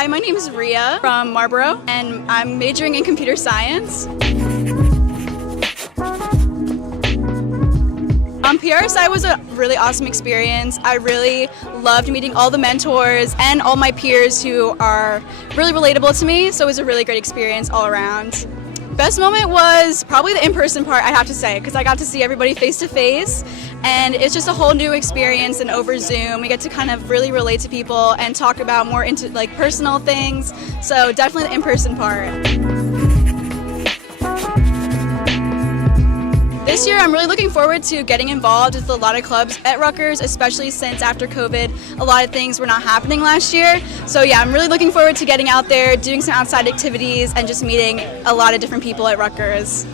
Hi, my name is Ria from Marlboro, and I'm majoring in computer science. PRSI was a really awesome experience. I really loved meeting all the mentors and all my peers who are really relatable to me, so it was a really great experience all around. Best moment was probably the in-person part, I have to say, because I got to see everybody face-to-face, and it's just a whole new experience. And over Zoom, we get to kind of really relate to people and talk about more into personal things, so definitely the in-person part. This year, I'm really looking forward to getting involved with a lot of clubs at Rutgers, especially since after COVID, a lot of things were not happening last year. So yeah, I'm really looking forward to getting out there, doing some outside activities, and just meeting a lot of different people at Rutgers.